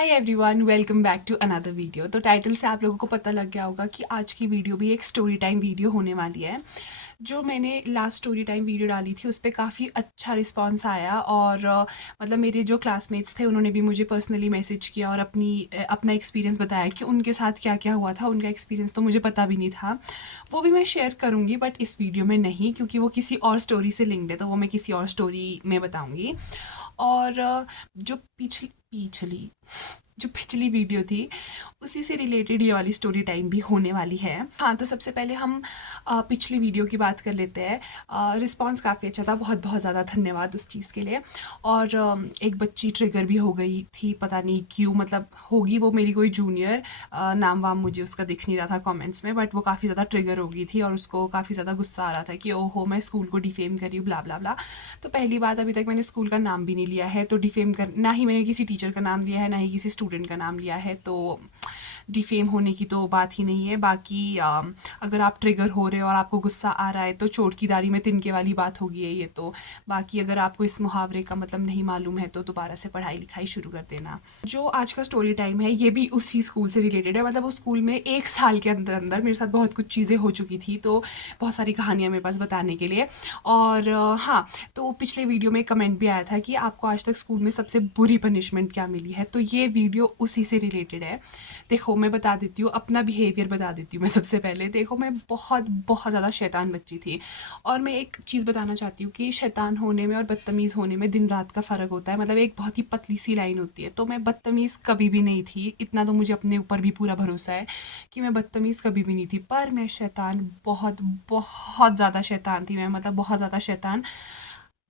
Hi everyone, welcome back to another video. तो title से आप लोगों को पता लग गया होगा कि आज की वीडियो भी एक स्टोरी टाइम वीडियो होने वाली है। जो मैंने लास्ट स्टोरी टाइम वीडियो डाली थी उस पे काफ़ी अच्छा रिस्पांस आया और मतलब मेरे जो क्लासमेट्स थे उन्होंने भी मुझे पर्सनली मैसेज किया और अपना एक्सपीरियंस बताया कि उनके साथ क्या क्या हुआ था। उनका एक्सपीरियंस तो मुझे पता भी नहीं था, वो भी मैं शेयर करूँगी बट इस वीडियो में नहीं, क्योंकि वो किसी और स्टोरी से लिंक्ड है, तो वो मैं किसी और स्टोरी में बताऊँगी। और जो पिछली जो पिछली वीडियो थी उसी से रिलेटेड ये वाली स्टोरी टाइम भी होने वाली है। हाँ, तो सबसे पहले हम पिछली वीडियो की बात कर लेते हैं। रिस्पांस काफ़ी अच्छा था, बहुत बहुत ज़्यादा धन्यवाद उस चीज़ के लिए। और एक बच्ची ट्रिगर भी हो गई थी, पता नहीं क्यों, मतलब होगी वो मेरी कोई जूनियर, नाम वाम मुझे उसका दिख नहीं रहा था कमेंट्स में, बट वो काफ़ी ज़्यादा ट्रिगर हो गई थी और उसको काफ़ी ज़्यादा गुस्सा आ रहा था कि ओहो मैं स्कूल को डिफेम कर रही हूँ, ब्ला ब्ला ब्ला। तो पहली बात, अभी तक मैंने स्कूल का नाम भी नहीं लिया है, तो डिफेम कर ना ही मैंने किसी टीचर का नाम लिया है, ना ही किसी स्टूडेंट का नाम लिया है, तो डिफेम होने की तो बात ही नहीं है। बाकी अगर आप ट्रिगर हो रहे हो और आपको गुस्सा आ रहा है तो चोट की दाढ़ी में तिनके वाली बात होगी है ये तो। बाकी अगर आपको इस मुहावरे का मतलब नहीं मालूम है तो दोबारा से पढ़ाई लिखाई शुरू कर देना। जो आज का स्टोरी टाइम है ये भी उसी स्कूल से रिलेटेड है, मतलब उस स्कूल में 1 साल के अंदर अंदर मेरे साथ बहुत कुछ चीज़ें हो चुकी थी, तो बहुत सारी कहानियाँ मेरे पास बताने के लिए। और हाँ, तो पिछले वीडियो में कमेंट भी आया था कि आपको आज तक स्कूल में सबसे बुरी पनिशमेंट क्या मिली है, तो ये वीडियो उसी से रिलेटेड है। देखो मैं बता देती हूँ, अपना बिहेवियर बता देती हूँ मैं सबसे पहले। देखो मैं बहुत बहुत ज़्यादा शैतान बच्ची थी, और मैं एक चीज़ बताना चाहती हूँ कि शैतान होने में और बदतमीज़ होने में दिन रात का फ़र्क होता है, मतलब एक बहुत ही पतली सी लाइन होती है। तो मैं बदतमीज़ कभी भी नहीं थी, इतना तो मुझे अपने ऊपर भी पूरा भरोसा है कि मैं बदतमीज़ कभी भी नहीं थी, पर मैं शैतान बहुत बहुत ज़्यादा शैतान थी मैं, मतलब बहुत ज़्यादा शैतान।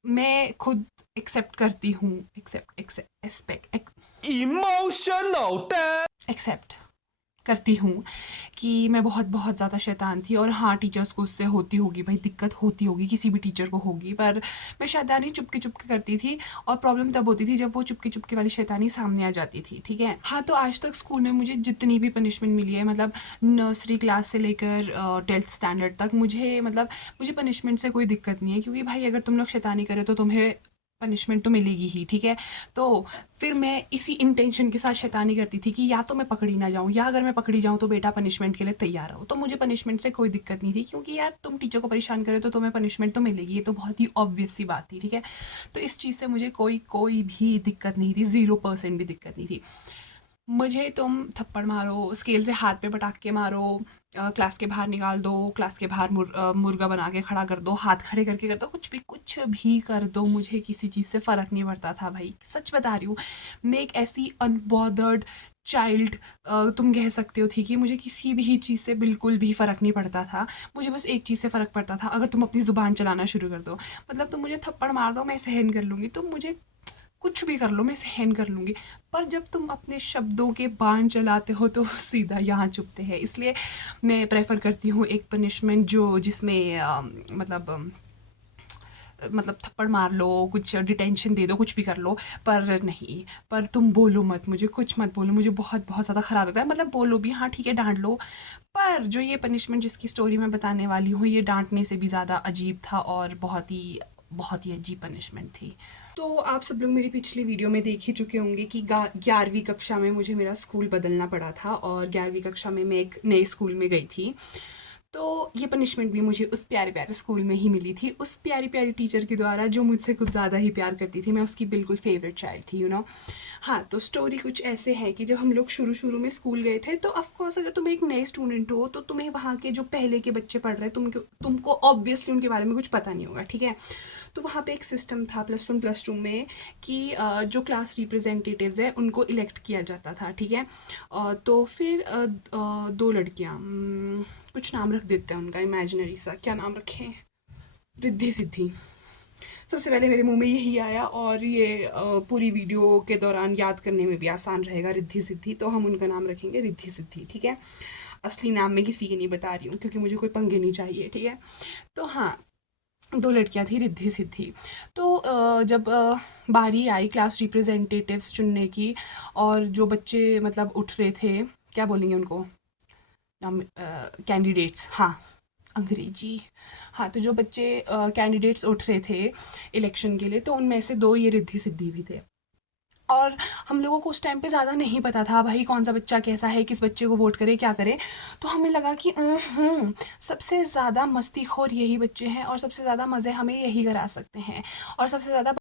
मैं खुद एक्सेप्ट करती हूँ, accept accept expect Emotional damage. Accept करती हूँ कि मैं बहुत बहुत ज़्यादा शैतान थी। और हाँ, टीचर्स को उससे होती होगी भाई, दिक्कत होती होगी, किसी भी टीचर को होगी, पर मैं शैतानी चुपके चुपके करती थी। और प्रॉब्लम तब होती थी जब वो चुपके चुपके वाली शैतानी सामने आ जाती थी, ठीक है। हाँ, तो आज तक स्कूल में मुझे जितनी भी पनिशमेंट मिली है, मतलब नर्सरी क्लास से लेकर 10th स्टैंडर्ड तक, मुझे पनिशमेंट से कोई दिक्कत नहीं है, क्योंकि भाई अगर तुम लोग शैतानी करे तो तुम्हें पनिशमेंट तो मिलेगी ही, ठीक है। तो फिर मैं इसी इंटेंशन के साथ शैतानी करती थी कि या तो मैं पकड़ी ना जाऊँ, या अगर मैं पकड़ी जाऊँ तो बेटा पनिशमेंट के लिए तैयार रहो। तो मुझे पनिशमेंट से कोई दिक्कत नहीं थी, क्योंकि यार तुम टीचर को परेशान करे तो तुम्हें पनिशमेंट तो मिलेगी, ये तो बहुत ही ऑब्वियस सी बात थी, ठीक है। तो इस चीज़ से मुझे कोई कोई भी दिक्कत नहीं थी, 0% भी दिक्कत नहीं थी। मुझे तुम थप्पड़ मारो, स्केल से हाथ पे पटाख के मारो, क्लास के बाहर निकाल दो, क्लास के बाहर मुर्गा बना के खड़ा कर दो, हाथ खड़े करके कर दो, कुछ भी कर दो, मुझे किसी चीज़ से फ़र्क नहीं पड़ता था भाई, सच बता रही हूँ। मैं एक ऐसी अनबॉदर्ड चाइल्ड तुम कह सकते हो थी कि मुझे किसी भी चीज़ से बिल्कुल भी फ़र्क नहीं पड़ता था। मुझे बस एक चीज़ से फ़र्क पड़ता था, अगर तुम अपनी ज़ुबान चलाना शुरू कर दो, मतलब तुम मुझे थप्पड़ मार दो मैं सहन कर लूँगी, तुम मुझे कुछ भी कर लो मैं सहन कर लूँगी, पर जब तुम अपने शब्दों के बाण चलाते हो तो सीधा यहाँ चुभते हैं। इसलिए मैं प्रेफ़र करती हूँ एक पनिशमेंट जो जिसमें मतलब थप्पड़ मार लो, कुछ डिटेंशन दे दो, कुछ भी कर लो, पर नहीं, पर तुम बोलो मत, मुझे कुछ मत बोलो, मुझे बहुत बहुत ज़्यादा ख़राब लगता है। मतलब बोलो भी, हाँ ठीक है, डांट लो, पर जो ये पनिशमेंट जिसकी स्टोरी मैं बताने वाली हूँ ये डांटने से भी ज़्यादा अजीब था और बहुत ही अजीब पनिशमेंट थी। तो आप सब लोग मेरी पिछली वीडियो में देख ही चुके होंगे कि 11वीं कक्षा में मुझे मेरा स्कूल बदलना पड़ा था, और 11वीं कक्षा में मैं एक नए स्कूल में गई थी। तो ये पनिशमेंट भी मुझे उस प्यारे प्यारे स्कूल में ही मिली थी, उस प्यारी प्यारी टीचर के द्वारा जो मुझसे कुछ ज़्यादा ही प्यार करती थी। मैं उसकी बिल्कुल फेवरेट चाइल्ड थी, हाँ, तो स्टोरी कुछ ऐसे है कि जब हम लोग शुरू शुरू में स्कूल गए थे, तो ऑफ कोर्स अगर तुम एक नए स्टूडेंट हो तो तुम्हें वहाँ के जो पहले के बच्चे पढ़ रहे हैं तुमको ऑब्वियसली उनके बारे में कुछ पता नहीं होगा, ठीक है। तो वहाँ पे एक सिस्टम था +1 +2 में कि जो क्लास रिप्रेजेंटेटिव्स है उनको इलेक्ट किया जाता था, ठीक है। तो फिर 2 लड़कियाँ, कुछ नाम रख देते हैं उनका इमेजिनरी सा, क्या नाम रखें, रिद्धि सिद्धि। सबसे पहले मेरे मुंह में यही आया, और ये पूरी वीडियो के दौरान याद करने में भी आसान रहेगा, रिद्धि सिद्धि, तो हम उनका नाम रखेंगे रिद्धि सिद्धि, ठीक है। असली नाम मैं किसी के नहीं बता रही हूँ क्योंकि मुझे कोई पंगे नहीं चाहिए, ठीक है। तो हाँ, 2 लड़कियाँ थी रिद्धि सिद्धि। तो जब बारी आई क्लास रिप्रेजेंटेटिव्स चुनने की, और जो बच्चे मतलब उठ रहे थे, क्या बोलेंगे उनको, नाम, कैंडिडेट्स, हाँ, अंग्रेजी, हाँ, तो जो बच्चे कैंडिडेट्स उठ रहे थे इलेक्शन के लिए, तो उनमें से 2 ये रिद्धि सिद्धि भी थे। और हम लोगों को उस टाइम पे ज़्यादा नहीं पता था भाई कौन सा बच्चा कैसा है, किस बच्चे को वोट करे, क्या करे। तो हमें लगा कि सबसे ज़्यादा मस्तीखोर यही बच्चे हैं और सबसे ज़्यादा मज़े हमें यही करा सकते हैं और सबसे ज़्यादा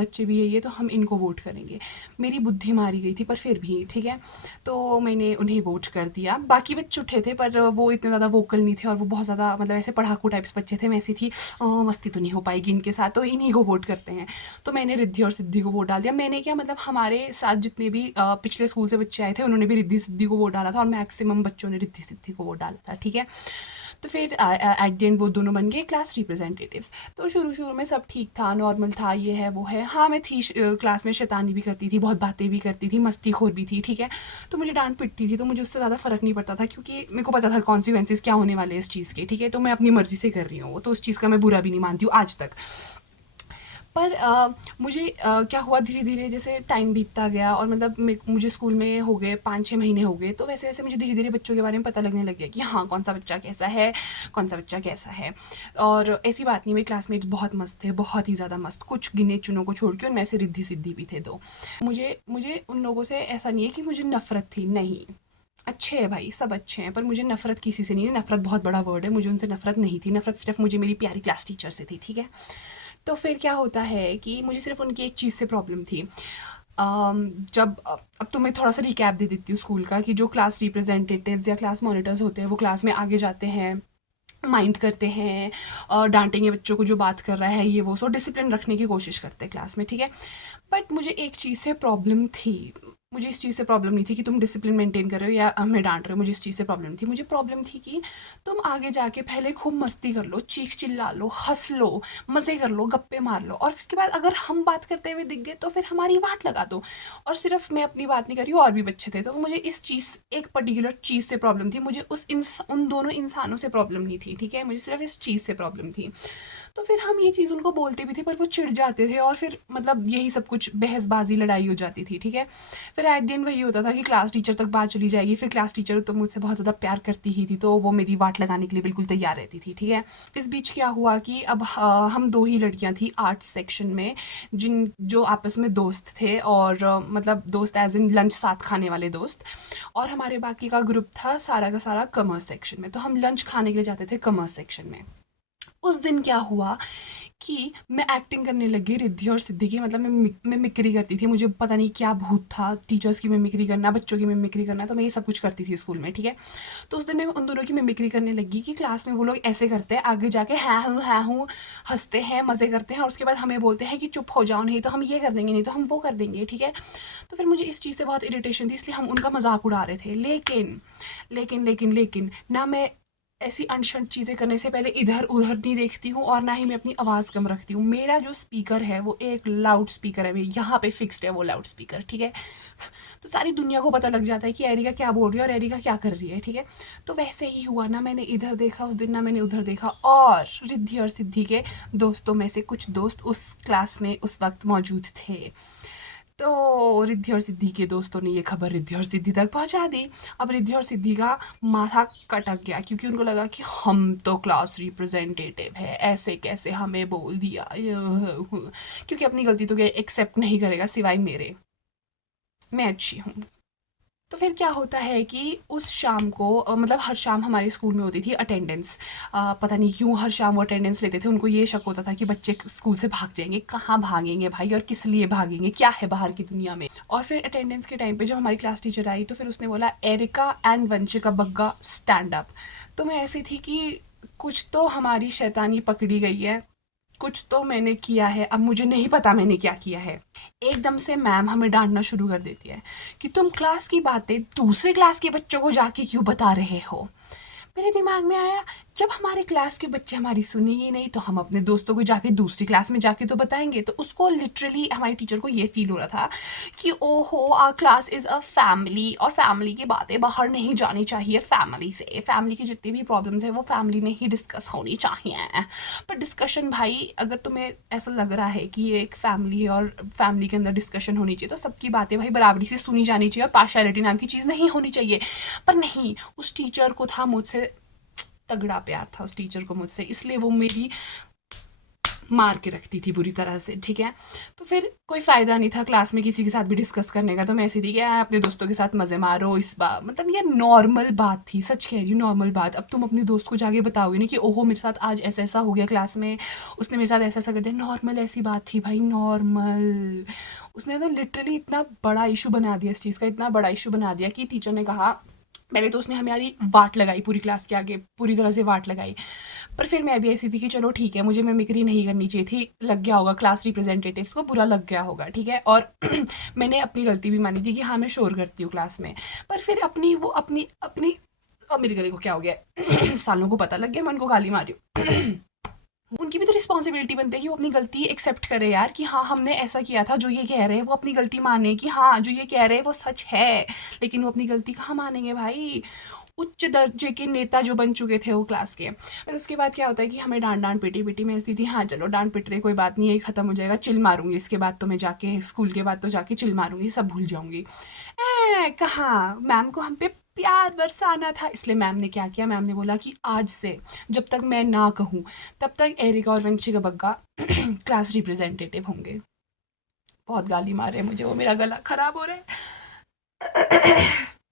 बच्चे भी है ये, तो हम इनको वोट करेंगे। मेरी बुद्धि मारी गई थी पर फिर भी ठीक है, तो मैंने उन्हें वोट कर दिया। बाकी बच्चे उठे थे पर वो इतने ज़्यादा वोकल नहीं थे और वो बहुत ज़्यादा मतलब ऐसे पढ़ाकू टाइप्स बच्चे थे। मैं ऐसी थी मस्ती तो नहीं हो पाएगी इनके साथ, तो इन्हीं को वोट करते हैं। तो मैंने रिद्धि और सिद्धि को वोट डाल दिया। मैंने क्या मतलब हमारे साथ जितने भी पिछले स्कूल से बच्चे आए थे उन्होंने भी रिद्धि सिद्धि को वोट डाला था और मैक्सिमम बच्चों ने रिद्धि सिद्धि को वोट डाला था, ठीक है। तो फिर एट द एंड वो दोनों बन गए क्लास रिप्रेजेंटेटिव्स। तो शुरू में सब ठीक था, नॉर्मल था, ये है वो है। हाँ मैं थी क्लास में शैतानी भी करती थी, बहुत बातें भी करती थी, मस्तीखोर भी थी, ठीक है। तो मुझे डांट पिटती थी तो मुझे उससे ज़्यादा फ़र्क नहीं पड़ता था क्योंकि मेरे को पता था कॉन्सिक्वेंसेस क्या होने वाले हैं इस चीज़ के, ठीक है। तो मैं अपनी मर्ज़ी से कर रही हूँ, तो उस चीज़ का मैं बुरा भी नहीं मानती हूँ आज तक। पर मुझे क्या हुआ, धीरे धीरे जैसे टाइम बीतता गया और मतलब मुझे स्कूल में हो गए 5-6 महीने हो गए, तो वैसे वैसे मुझे धीरे धीरे बच्चों के बारे में पता लगने लग गया कि हाँ कौन सा बच्चा कैसा है, कौन सा बच्चा कैसा है। और ऐसी बात नहीं, मेरे क्लासमेट्स बहुत मस्त थे, बहुत ही ज़्यादा मस्त, कुछ गिने चुनों को छोड़ के, उनमें से रिद्धि सिद्धि भी थे। तो मुझे उन लोगों से ऐसा नहीं है कि मुझे नफ़रत थी, नहीं, अच्छे हैं भाई, सब अच्छे हैं, पर मुझे नफ़रत किसी से नहीं है। नफ़रत बहुत बड़ा वर्ड है, मुझे उनसे नफ़रत नहीं थी। नफ़रत सिर्फ मुझे मेरी प्यारी क्लास टीचर से थी, ठीक है। तो फिर क्या होता है कि मुझे सिर्फ उनकी एक चीज़ से प्रॉब्लम थी। जब अब तो मैं थोड़ा सा रिकैप दे देती हूँ स्कूल का, कि जो क्लास रिप्रेजेंटेटिव्स या क्लास मॉनिटर्स होते हैं वो क्लास में आगे जाते हैं, माइंड करते हैं और डांटेंगे बच्चों को जो बात कर रहा है, ये वो, सो डिसिप्लिन रखने की कोशिश करते हैं क्लास में, ठीक है। बट मुझे एक चीज़ से प्रॉब्लम थी, मुझे इस चीज़ से प्रॉब्लम नहीं थी कि तुम डिसिप्लिन मेंटेन कर रहे हो या हमें डांट रहे हो। मुझे इस चीज़ से प्रॉब्लम थी, मुझे प्रॉब्लम थी कि तुम आगे जाके पहले खूब मस्ती कर लो, चीख चिल्ला लो, हंस लो, मज़े कर लो, गप्पे मार लो, और उसके बाद अगर हम बात करते हुए दिख गए तो फिर हमारी वाट लगा दो। और सिर्फ मैं अपनी बात नहीं कर रही हूँ, और भी बच्चे थे। तो मुझे इस चीज़, एक पर्टिकुलर चीज़ से प्रॉब्लम थी, मुझे उन दोनों इंसानों से प्रॉब्लम नहीं थी, ठीक है, मुझे सिर्फ इस चीज़ से प्रॉब्लम थी। तो फिर हम ये चीज़ उनको बोलते भी थे पर वो चिढ़ जाते थे और फिर मतलब यही सब कुछ बहसबाजी, लड़ाई हो जाती थी, ठीक है। फिर एट द एंड वही होता था कि क्लास टीचर तक बात चली जाएगी। फिर क्लास टीचर तो मुझसे बहुत ज़्यादा प्यार करती ही थी, तो वो मेरी वाट लगाने के लिए बिल्कुल तैयार रहती थी, ठीक है। इस बीच क्या हुआ कि अब हम 2 ही लड़कियां थी आर्ट्स सेक्शन में, जो आपस में दोस्त थे, और मतलब दोस्त एज इन लंच साथ खाने वाले दोस्त। और हमारे बाकी का ग्रुप था सारा का सारा कॉमर्स सेक्शन में, तो हम लंच खाने के लिए जाते थे कॉमर्स सेक्शन में। उस दिन क्या हुआ कि मैं एक्टिंग करने लगी रिद्धि और सिद्धि की, मतलब मैं मिमिक्री करती थी। मुझे पता नहीं क्या भूत था, टीचर्स की मिमिक्री करना, बच्चों की मिमिक्री करना, तो मैं ये सब कुछ करती थी स्कूल में, ठीक है। तो उस दिन मैं उन दोनों की मिमिक्री करने लगी कि क्लास में वो लोग ऐसे करते हैं, आगे जाके हाँ हूँ हंसते हैं, मज़े करते हैं, और उसके बाद हमें बोलते हैं कि चुप हो जाओ, नहीं तो हम ये कर देंगे, नहीं तो हम वो कर देंगे, ठीक है। तो फिर मुझे इस चीज़ से बहुत इरिटेशन थी, इसलिए हम उनका मजाक उड़ा रहे थे। लेकिन ना मैं ऐसी अनशन चीज़ें करने से पहले इधर उधर नहीं देखती हूँ, और ना ही मैं अपनी आवाज़ कम रखती हूँ। मेरा जो स्पीकर है वो एक लाउड स्पीकर है, मेरे यहाँ पे फिक्स्ड है वो लाउड स्पीकर, ठीक है। तो सारी दुनिया को पता लग जाता है कि एरिका क्या बोल रही है और एरिका क्या कर रही है, ठीक है। तो वैसे ही हुआ, ना मैंने इधर देखा उस दिन, ना मैंने उधर देखा, और रिद्धि और सिद्धि के दोस्तों में से कुछ दोस्त उस क्लास में उस वक्त मौजूद थे। तो रिद्धि और सिद्धि के दोस्तों ने ये खबर रिद्धि और सिद्धि तक पहुंचा दी। अब रिद्धि और सिद्धि का माथा कटक गया क्योंकि उनको लगा कि हम तो क्लास रिप्रेजेंटेटिव है, ऐसे कैसे हमें बोल दिया, क्योंकि अपनी गलती तो एक्सेप्ट नहीं करेगा सिवाय मेरे, मैं अच्छी हूँ। तो फिर क्या होता है कि उस शाम को मतलब हर शाम हमारे स्कूल में होती थी अटेंडेंस। पता नहीं क्यों हर शाम वो अटेंडेंस लेते थे। उनको ये शक होता था कि बच्चे स्कूल से भाग जाएंगे। कहाँ भागेंगे भाई, और किस लिए भागेंगे, क्या है बाहर की दुनिया में। और फिर अटेंडेंस के टाइम पे जब हमारी क्लास टीचर आई तो फिर उसने बोला Erica and Vanshika Bagga stand up. तो मैं ऐसी थी कि कुछ तो हमारी शैतानी पकड़ी गई है, कुछ तो मैंने किया है, अब मुझे नहीं पता मैंने क्या किया है। एकदम से मैम हमें डांटना शुरू कर देती है कि तुम क्लास की बातें दूसरे क्लास के बच्चों को जाके क्यों बता रहे हो। मेरे दिमाग में आया, जब हमारे क्लास के बच्चे हमारी सुनेंगे नहीं तो हम अपने दोस्तों को जाके दूसरी क्लास में जाके तो बताएंगे। तो उसको लिटरली हमारी टीचर को ये फील हो रहा था कि ओहो our class is a family, और फैमिली की बातें बाहर नहीं जानी चाहिए फैमिली से। फैमिली की जितनी भी प्रॉब्लम्स है वो फैमिली में ही डिस्कस होनी चाहिए। पर डिस्कशन भाई, अगर तुम्हें ऐसा लग रहा है कि ये एक फैमिली है और फैमिली के अंदर डिस्कशन होनी चाहिए तो सबकी बातें भाई बराबरी से सुनी जानी चाहिए और पार्शियलिटी नाम की चीज़ नहीं होनी चाहिए। पर नहीं, उस टीचर को था मुझसे तगड़ा प्यार था, उस टीचर को मुझसे, इसलिए वो मेरी मार के रखती थी बुरी तरह से, ठीक है। तो फिर कोई फ़ायदा नहीं था क्लास में किसी के साथ भी डिस्कस करने का, तो मैं ऐसी थी कि अपने दोस्तों के साथ मज़े मारो इस बार, मतलब ये नॉर्मल बात थी, सच कह रही हूँ नॉर्मल बात। अब तुम अपने दोस्त को जाके बताओगे नहीं कि ओहो मेरे साथ आज ऐसा ऐसा हो गया क्लास में, उसने मेरे साथ ऐसा ऐसा कर दिया, नॉर्मल ऐसी बात थी भाई, नॉर्मल। उसने तो लिटरली इतना बड़ा इशू बना दिया इस चीज़ का, इतना बड़ा इशू बना दिया कि टीचर ने कहा, पहले तो उसने हमारी वाट लगाई पूरी क्लास के आगे, पूरी तरह से वाट लगाई। पर फिर मैं भी ऐसी थी कि चलो ठीक है, मुझे मिमिक्री नहीं करनी चाहिए थी, लग गया होगा क्लास रिप्रेजेंटेटिव्स को, बुरा लग गया होगा, ठीक है। और मैंने अपनी गलती भी मानी थी कि हाँ मैं शोर करती हूँ क्लास में। पर फिर अपनी वो अपनी अपनी अब मेरे गले को क्या हो गया सालों को पता लग गया मैं उनको गाली मारी हूँ। उनकी भी तो रिस्पॉन्सिबिलिटी बनती है कि वो अपनी गलती एक्सेप्ट करे यार, कि हाँ हमने ऐसा किया था, जो ये कह रहे हैं वो अपनी गलती माने कि हाँ जो ये कह रहे हैं वो सच है, लेकिन वो अपनी गलती कहाँ मानेंगे भाई। उच्च दर्जे के नेता जो बन चुके थे वो क्लास के। फिर उसके बाद क्या होता है कि हमें डांट डांट पीटी पीटी, मैं ऐसी थी हाँ चलो डांट पिट रहे कोई बात नहीं, यही ख़त्म हो जाएगा, चिल मारूंगी इसके बाद तो मैं जाके स्कूल के बाद तो जाके चिल मारूंगी, सब भूल जाऊंगी। कहाँ, मैम को हम पे प्यार बरसाना था, इसलिए मैम ने क्या किया, मैम ने बोला कि आज से जब तक मैं ना कहूँ तब तक एरिका और वंशिका बग्गा क्लास रिप्रेजेंटेटिव होंगे। बहुत गाली मारे मुझे वो, मेरा गला खराब हो रहा है।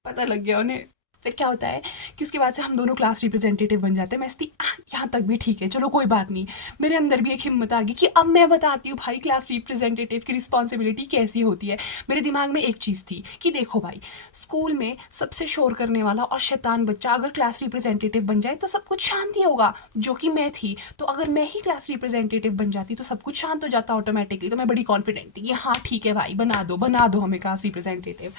पता लग गया उन्हें। फिर क्या होता है कि उसके बाद से हम दोनों क्लास रिप्रेजेंटेटिव बन जाते हैं। मैं इसकी यहाँ तक भी ठीक है, चलो कोई बात नहीं। मेरे अंदर भी एक हिम्मत आ गई कि अब मैं बताती हूँ भाई क्लास रिप्रेजेंटेटिव की रिस्पॉन्सिबिलिटी कैसी होती है। मेरे दिमाग में एक चीज़ थी कि देखो भाई, स्कूल में सबसे शोर करने वाला और शैतान बच्चा अगर क्लास रिप्रेजेंटेटिव बन जाए तो सब कुछ शांति होगा, जो कि मैं थी। तो अगर मैं ही क्लास रिप्रेजेंटेटिव बन जाती तो सब कुछ शांत हो जाता ऑटोमेटिकली। तो मैं बड़ी कॉन्फिडेंट थी कि हाँ ठीक है भाई, बना दो हमें क्लास रिप्रेजेंटेटिव।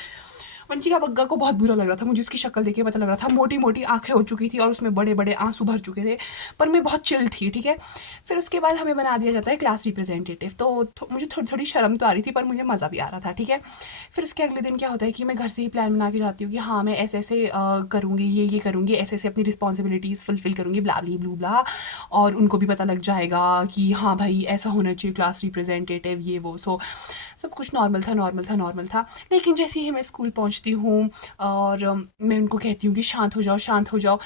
वंशिका बग्गा को बहुत बुरा लग रहा था, मुझे उसकी शक्ल देख के पता लग रहा था, मोटी मोटी आंखें हो चुकी थी और उसमें बड़े बड़े आंसू भर चुके थे, पर मैं बहुत चिल थी, ठीक है। फिर उसके बाद हमें बना दिया जाता है क्लास रिप्रेजेंटेटिव, तो मुझे थोड़ी थोड़ी शर्म तो आ रही थी, पर मुझे मज़ा भी आ रहा था, ठीक है। फिर उसके अगले दिन क्या होता है कि मैं घर से ही प्लान बना के जाती हूँ कि हाँ मैं ऐसे ऐसे करूँगी, ये करूँगी, ऐसे ऐसे अपनी रिस्पॉन्सिबिलिटीज़ फुलफिल करूँगी, ब्ला ब्ली ब्लू ब्ला। और उनको भी पता लग जाएगा कि हाँ भाई ऐसा होना चाहिए क्लास रिप्रेजेंटेटिव, ये वो। सो सब कुछ नॉर्मल था, नॉर्मल था, नॉर्मल था। लेकिन जैसे ही मैं स्कूल पहुँचती हूँ और मैं उनको कहती हूँ कि शांत हो जाओ, शांत हो जाओ,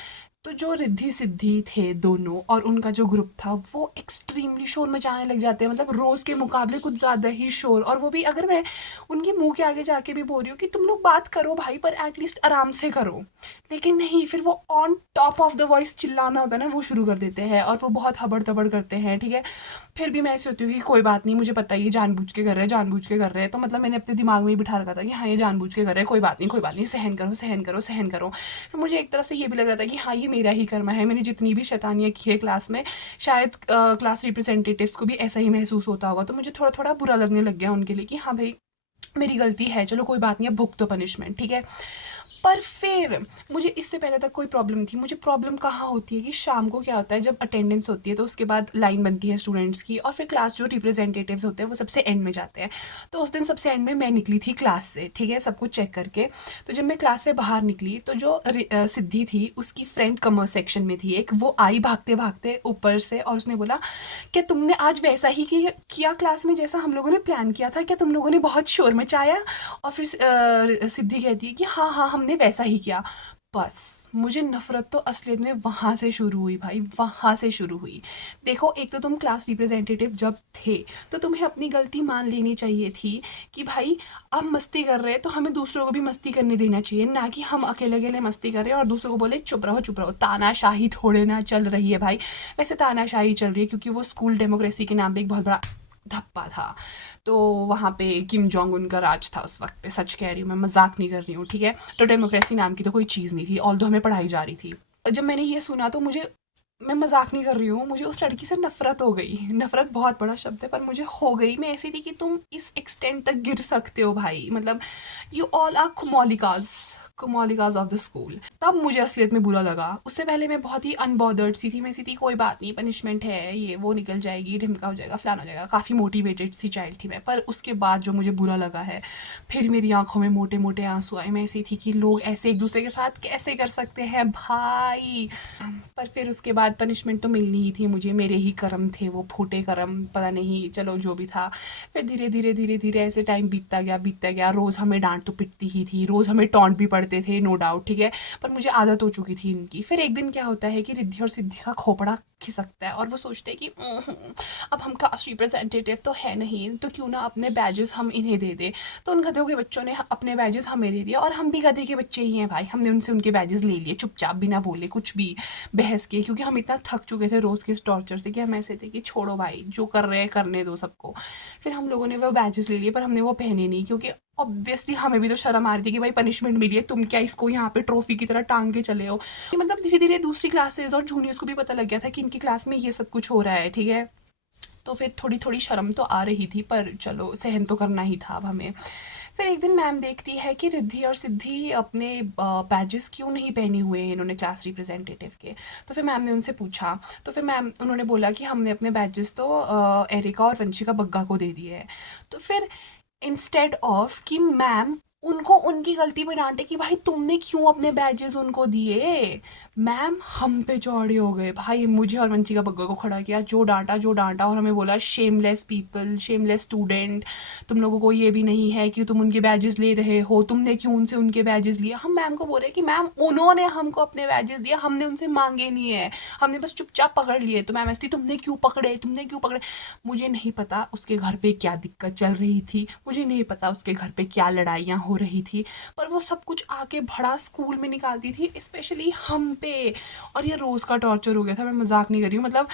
तो जो रिद्धि सिद्धि थे दोनों और उनका जो ग्रुप था वो एक्सट्रीमली शोर मचाने लग जाते हैं, मतलब रोज़ के मुकाबले कुछ ज़्यादा ही शोर। और वो भी अगर मैं उनके मुंह के आगे जाके भी बोल रही हूँ कि तुम लोग बात करो भाई, पर एटलीस्ट आराम से करो, लेकिन नहीं, फिर वो on top of the voice चिल्लाना होता है ना, वो शुरू कर देते हैं और वो बहुत हबड़ तबड़ करते हैं, ठीक है। फिर भी मैं ऐसी होती हूँ कि कोई बात नहीं, मुझे पता है ये जानबूझ के कर रहे हैं, जानबूझ के कर रहे हैं। तो मतलब मैंने अपने दिमाग में ही बिठा रखा था कि हाँ ये जानबूझ के कर रहे हैं, कोई बात नहीं, कोई बात नहीं, सहन करो, सहन करो, सहन करो। फिर मुझे एक तरफ से ये भी लग रहा था कि हाँ ये मेरा ही कर्म है, मैंने जितनी भी शैतानियाँ की है क्लास में, शायद क्लास रिप्रेजेंटेटिव्स को भी ऐसा ही महसूस होता होगा। तो मुझे थोड़ा थोड़ा बुरा लगने लग गया उनके लिए कि हाँ भाई मेरी गलती है, चलो कोई बात नहीं, अब भुगतो पनिशमेंट, ठीक है। पर फिर मुझे इससे पहले तक कोई प्रॉब्लम थी। मुझे प्रॉब्लम कहाँ होती है कि शाम को क्या होता है, जब अटेंडेंस होती है तो उसके बाद लाइन बनती है स्टूडेंट्स की, और फिर क्लास जो रिप्रेजेंटेटिव्स होते हैं वो सबसे एंड में जाते हैं। तो उस दिन सबसे एंड में मैं निकली थी क्लास से, ठीक है, सब कुछ चेक करके। तो जब मैं क्लास से बाहर निकली तो जो सिद्धि थी उसकी फ्रेंड कॉमर्स सेक्शन में थी एक, वो आई भागते भागते ऊपर से और उसने बोला क्या तुमने आज वैसा ही किया क्लास में जैसा हम लोगों ने प्लान किया था, क्या तुम लोगों ने बहुत शोर मचाया? और फिर सिद्धि कहती है कि हाँ हाँ हमने वैसा ही किया। बस मुझे नफरत तो असलियत में वहाँ से शुरू हुई भाई, वहाँ से शुरू हुई। देखो एक तो तुम क्लास रिप्रेजेंटेटिव जब थे तो तुम्हें अपनी गलती मान लेनी चाहिए थी कि भाई हम मस्ती कर रहे हैं तो हमें दूसरों को भी मस्ती करने देना चाहिए, ना कि हम अकेले अकेले मस्ती कर रहे हैं और दूसरों को बोले चुप रहो चुप रहो। तानाशाही थोड़े ना चल रही है भाई, वैसे तानाशाही चल रही है क्योंकि वो स्कूल डेमोक्रेसी के नाम पे एक बहुत बड़ा धप्पा था। तो वहाँ पे किम जोंग उन का राज था उस वक्त पे, सच कह रही हूँ मैं, मजाक नहीं कर रही हूँ, ठीक है। तो डेमोक्रेसी नाम की तो कोई चीज़ नहीं थी, ऑल्दो हमें पढ़ाई जा रही थी। जब मैंने ये सुना तो मुझे, मैं मजाक नहीं कर रही हूँ, मुझे उस लड़की से नफरत हो गई। नफरत बहुत बड़ा शब्द है पर मुझे हो गई। मैं ऐसी थी कि तुम इस एक्सटेंट तक गिर सकते हो भाई, मतलब you all are Komolikas of the school. तब मुझे असलियत में बुरा लगा। उससे पहले मैं बहुत ही अनबॉदर्ड सी थी, मैं सी थी कोई बात नहीं, पनिशमेंट है, ये वो निकल जाएगी, ढिमका हो जाएगा, फलाना हो जाएगा, काफ़ी मोटिवेटेड सी चाइल्ड थी मैं। पर उसके बाद जो मुझे बुरा लगा है, फिर मेरी आंखों में मोटे मोटे आंसू आए। मैं ऐसी थी कि लोग ऐसे एक दूसरे के साथ कैसे कर सकते हैं भाई। पर फिर उसके बाद बाद पनिशमेंट तो मिलनी ही थी मुझे, मेरे ही कर्म थे वो, फूटे कर्म, पता नहीं, चलो जो भी था। फिर धीरे धीरे धीरे धीरे ऐसे टाइम बीतता गया। रोज़ हमें डांट तो पिटती ही थी, रोज़ हमें टॉन्ट भी पड़ते थे, नो डाउट, ठीक है, पर मुझे आदत हो चुकी थी इनकी। फिर एक दिन क्या होता है कि रिद्धि और सिद्धि का खोपड़ा खिसकता है और वो सोचते हैं कि अब हम क्लास रिप्रेजेंटेटिव तो है नहीं, तो क्यों ना अपने बैजेस हम इन्हें दे दे। तो उन गधों के बच्चों ने अपने बैजेस हमें दे दिया, और हम भी गधे के बच्चे ही हैं भाई, हमने उनसे उनके बैजेस ले लिए चुपचाप, बिना बोले कुछ भी बहस के, क्योंकि हम इतना थक चुके थे रोज़ के इस टॉर्चर से कि हम ऐसे थे कि छोड़ो भाई, जो कर रहे हैं करने दो सबको। फिर हम लोगों ने वो बैजेस ले लिए, पर हमने वो पहने नहीं, क्योंकि ऑब्वियसली हमें भी तो शर्म आ रही थी कि भाई पनिशमेंट मिली है, तुम क्या इसको यहाँ पे ट्रॉफी की तरह टांग के चले हो। मतलब धीरे धीरे दूसरी क्लासेस और जूनियर्स को भी पता लग गया था कि इनकी क्लास में ये सब कुछ हो रहा है, ठीक है। तो फिर थोड़ी थोड़ी शर्म तो आ रही थी, पर चलो सहन तो करना ही था अब हमें। फिर एक दिन मैम देखती है कि रिद्धि और सिद्धि अपने बैजेस क्यों नहीं पहने हुए हैं इन्होंने क्लास रिप्रेजेंटेटिव के। तो फिर मैम ने उनसे पूछा, तो फिर मैम उन्होंने बोला कि हमने अपने बैजेस तो एरिका और वंशिका बग्गा को दे दिए हैं। तो फिर इंस्टेड ऑफ कि मैम उनको उनकी गलती पे डांटे कि भाई तुमने क्यों अपने बैजेस उनको दिए, मैम हम पे चौड़े हो गए भाई, मुझे और वंशिका बग्गा को खड़ा किया, जो डांटा, और हमें बोला शेमलेस पीपल, शेमलेस स्टूडेंट, तुम लोगों को ये भी नहीं है कि तुम उनके बैजेस ले रहे हो, तुमने क्यों उनसे उनके बैजेस लिए। हम मैम को बोल रहे हैं कि मैम उन्होंने हमको अपने बैजेस दिए, हमने उनसे मांगे नहीं है, हमने बस चुपचाप पकड़ लिए। तो मैम ऐसी, तुमने क्यों पकड़े। मुझे नहीं पता उसके घर पे क्या दिक्कत चल रही थी, मुझे नहीं पता उसके घर पे क्या लड़ाइयाँ हो रही थी, पर वो सब कुछ आके भड़ा स्कूल में निकालती थी, स्पेशली हम पे। और ये रोज़ का टॉर्चर हो गया था, मैं मजाक नहीं कर रही हूँ। मतलब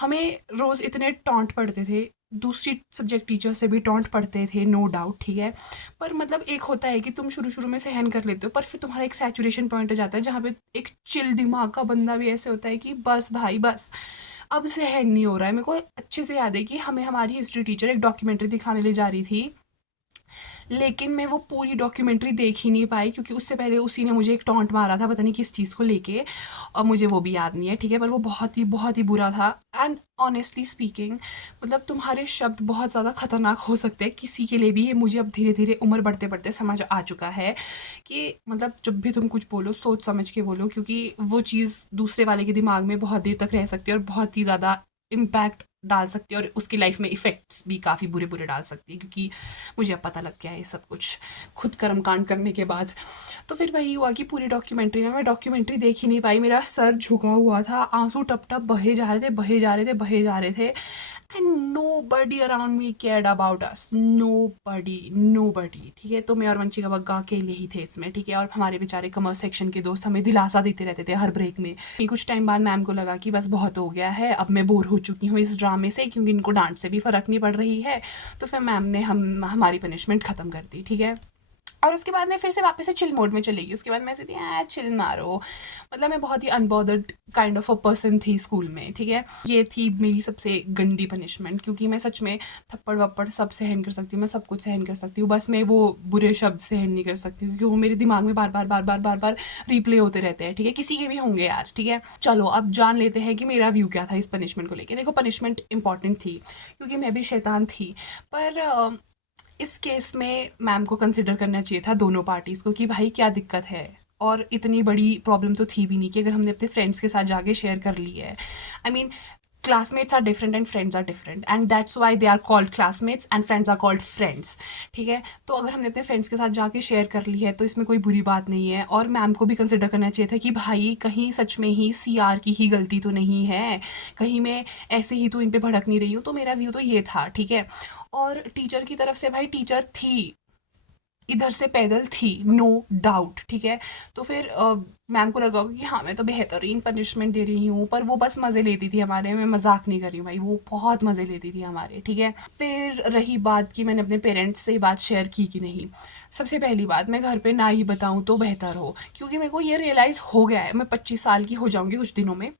हमें रोज़ इतने टॉन्ट पड़ते थे, दूसरी सब्जेक्ट टीचर से भी टॉन्ट पड़ते थे, नो डाउट, ठीक है। पर मतलब एक होता है कि तुम शुरू में सहन कर लेते हो, पर फिर तुम्हारा एक सैचुरेशन पॉइंट हो जाता है जहाँ पे एक चिल दिमाग का बंदा भी ऐसे होता है कि बस भाई बस, अब सहन नहीं हो रहा है। मेरे को अच्छे से याद है कि हमें हमारी हिस्ट्री टीचर एक डॉक्यूमेंट्री दिखाने ले जा रही थी, लेकिन मैं वो पूरी डॉक्यूमेंट्री देख ही नहीं पाई, क्योंकि उससे पहले उसी ने मुझे एक टॉन्ट मारा था, पता नहीं किस चीज़ को लेके, और मुझे वो भी याद नहीं है, ठीक है, पर वो बहुत ही बुरा था। एंड ऑनेस्टली स्पीकिंग, मतलब तुम्हारे शब्द बहुत ज़्यादा खतरनाक हो सकते हैं किसी के लिए भी, ये मुझे अब धीरे धीरे उम्र बढ़ते बढ़ते समझ आ चुका है कि मतलब जब भी तुम कुछ बोलो सोच समझ के बोलो, क्योंकि वो चीज़ दूसरे वाले के दिमाग में बहुत देर तक रह सकती है और बहुत ही ज़्यादा इम्पैक्ट डाल सकती है, और उसकी लाइफ में इफ़ेक्ट्स भी काफ़ी बुरे बुरे डाल सकती है, क्योंकि मुझे अब पता लग गया है ये सब कुछ खुद कर्मकांड करने के बाद। तो फिर वही हुआ कि पूरी डॉक्यूमेंट्री में मैं डॉक्यूमेंट्री देख ही नहीं पाई, मेरा सर झुका हुआ था, आंसू टप टप बहे जा रहे थे, and nobody around me cared about us, nobody, ठीक है। तो मैं और वंशिका बग्गा अकेले ही थे इसमें, ठीक है, और हमारे बेचारे कॉमर्स सेक्शन के दोस्त हमें दिलासा देते रहते थे हर ब्रेक में। फिर कुछ टाइम बाद मैम को लगा कि बस बहुत हो गया है, अब मैं बोर हो चुकी हूँ इस ड्रामे से, क्योंकि इनको डांट से भी फ़र्क नहीं पड़ रही है। तो फिर मैम ने हमारी पनिशमेंट ख़त्म कर दी, ठीक है। और उसके बाद मैं फिर से वापस से चिल मोड में चली गई। उसके बाद मैं ऐसे थी चिल मारो, मतलब मैं बहुत ही unbothered kind of a person थी स्कूल में, ठीक है। ये थी मेरी सबसे गंदी पनिशमेंट, क्योंकि मैं सच में थप्पड़ वप्पड़ सब सहन कर सकती हूँ, मैं सब कुछ सहन कर सकती हूँ, बस मैं वो बुरे शब्द सहन नहीं कर सकती, क्योंकि वो मेरे दिमाग में बार बार रिप्ले होते रहते हैं, ठीक है, किसी के भी होंगे यार, ठीक है। चलो अब जान लेते हैं कि मेरा व्यू क्या था इस पनिशमेंट को लेकर। देखो पनिशमेंट इंपॉर्टेंट थी, क्योंकि मैं भी शैतान थी, पर इस केस में मैम को कंसिडर करना चाहिए था दोनों पार्टीज़ को कि भाई क्या दिक्कत है, और इतनी बड़ी प्रॉब्लम तो थी भी नहीं कि अगर हमने अपने फ्रेंड्स के साथ जाके शेयर कर ली है। I mean classmates are different and friends are different, and that's why they are called classmates and friends are called friends, ठीक है। तो अगर हमने अपने फ्रेंड्स के साथ जाके शेयर कर ली है तो इसमें कोई बुरी बात नहीं है, और मैम को भी कंसिडर करना चाहिए था कि भाई कहीं सच में ही CR की ही गलती तो नहीं है, कहीं मैं ऐसे ही तो इन पे भड़क नहीं रही हूँ। तो मेरा व्यू तो ये था, ठीक है। और टीचर की तरफ से भाई टीचर थी, इधर से पैदल थी, नो डाउट, ठीक है। तो फिर मैम को लगा कि हाँ मैं तो बेहतरीन पनिशमेंट दे रही हूँ, पर वो बस मज़े लेती थी हमारे, मैं मजाक नहीं कर रही हूँ भाई, वो बहुत मज़े लेती थी हमारे, ठीक है। फिर रही बात कि मैंने अपने पेरेंट्स से बात शेयर की कि नहीं। सबसे पहली बात, मैं घर पे ना ही बताऊँ तो बेहतर हो, क्योंकि मेरे को ये रियलाइज़ हो गया है, मैं 25 साल की हो जाऊँगी कुछ दिनों में,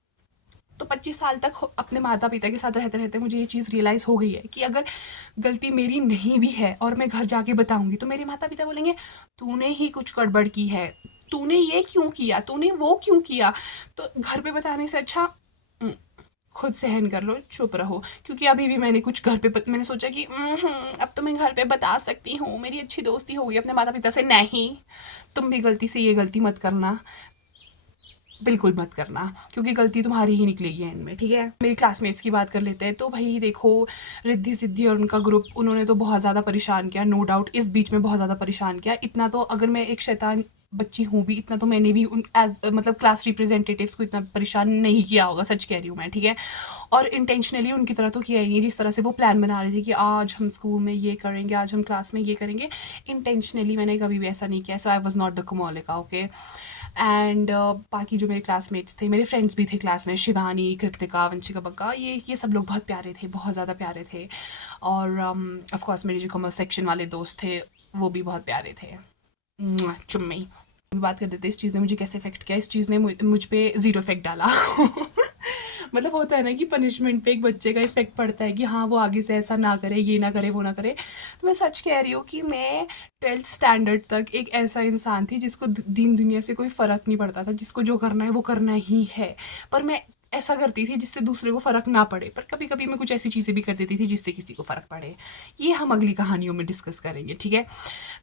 तो 25 साल तक अपने माता पिता के साथ रहते रहते मुझे ये चीज़ रियलाइज़ हो गई है कि अगर गलती मेरी नहीं भी है और मैं घर जाके बताऊंगी तो मेरे माता पिता बोलेंगे तूने ही कुछ गड़बड़ की है, तूने ये क्यों किया, तूने वो क्यों किया। तो घर पे बताने से अच्छा खुद सहन कर लो, चुप रहो। क्योंकि अभी भी मैंने कुछ घर पे मैंने सोचा कि अब तो मैं घर पे बता सकती हूँ, मेरी अच्छी दोस्ती होगी अपने माता पिता से। नहीं, तुम भी गलती से ये गलती मत करना, बिल्कुल मत करना, क्योंकि गलती तुम्हारी ही निकलेगी एंड में, ठीक है। मेरी क्लासमेट्स की बात कर लेते हैं, तो भाई देखो, रिद्धि सिद्धि और उनका ग्रुप, उन्होंने तो बहुत ज़्यादा परेशान किया, नो डाउट इस बीच में बहुत ज़्यादा परेशान किया। इतना तो, अगर मैं एक शैतान बच्ची हूँ भी, इतना तो मैंने भी उन एज मतलब क्लास रिप्रेजेंटेटिव्स को इतना परेशान नहीं किया होगा, सच कह रही हूँ मैं, ठीक है। और इंटेंशनली उनकी तरह तो किया ही नहीं, जिस तरह से वो प्लान बना रही थी कि आज हम स्कूल में ये करेंगे, आज हम क्लास में ये करेंगे, इंटेंशनली मैंने कभी भी ऐसा नहीं किया। So I was not the Komolika, okay. And बाकी जो मेरे क्लासमेट्स थे, मेरे फ्रेंड्स भी थे क्लास में, शिवानी, कृतिका, वंशिका बग्गा, ये सब लोग बहुत प्यारे थे, बहुत ज़्यादा प्यारे थे। और ऑफ कोर्स मेरे जो कॉमर्स सेक्शन वाले दोस्त थे, वो भी बहुत प्यारे थे। चुम्मी। बात कर देते हैं इस चीज़ ने मुझे कैसे इफेक्ट किया। इस चीज़ ने मुझ पे ज़ीरो इफेक्ट डाला। मतलब होता है ना कि पनिशमेंट पे एक बच्चे का इफेक्ट पड़ता है कि हाँ, वो आगे से ऐसा ना करे, ये ना करे, वो ना करे। तो मैं सच कह रही हूँ कि मैं 12th स्टैंडर्ड तक एक ऐसा इंसान थी जिसको दीन दुनिया से कोई फ़र्क नहीं पड़ता था, जिसको जो करना है वो करना ही है। पर मैं ऐसा करती थी जिससे दूसरे को फ़र्क ना पड़े, पर कभी कभी मैं कुछ ऐसी चीज़ें भी कर देती थी जिससे किसी को फ़र्क पड़े। ये हम अगली कहानियों में डिस्कस करेंगे, ठीक है।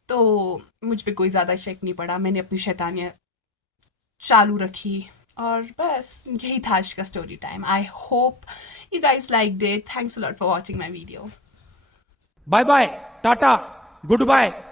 तो मुझ पे कोई ज़्यादा इफेक्ट नहीं पड़ा, मैंने अपनी शैतानियाँ चालू रखी, और बस यही था आज का story time. I hope you guys liked it. Thanks a lot for watching my video. Bye bye, tata, good bye.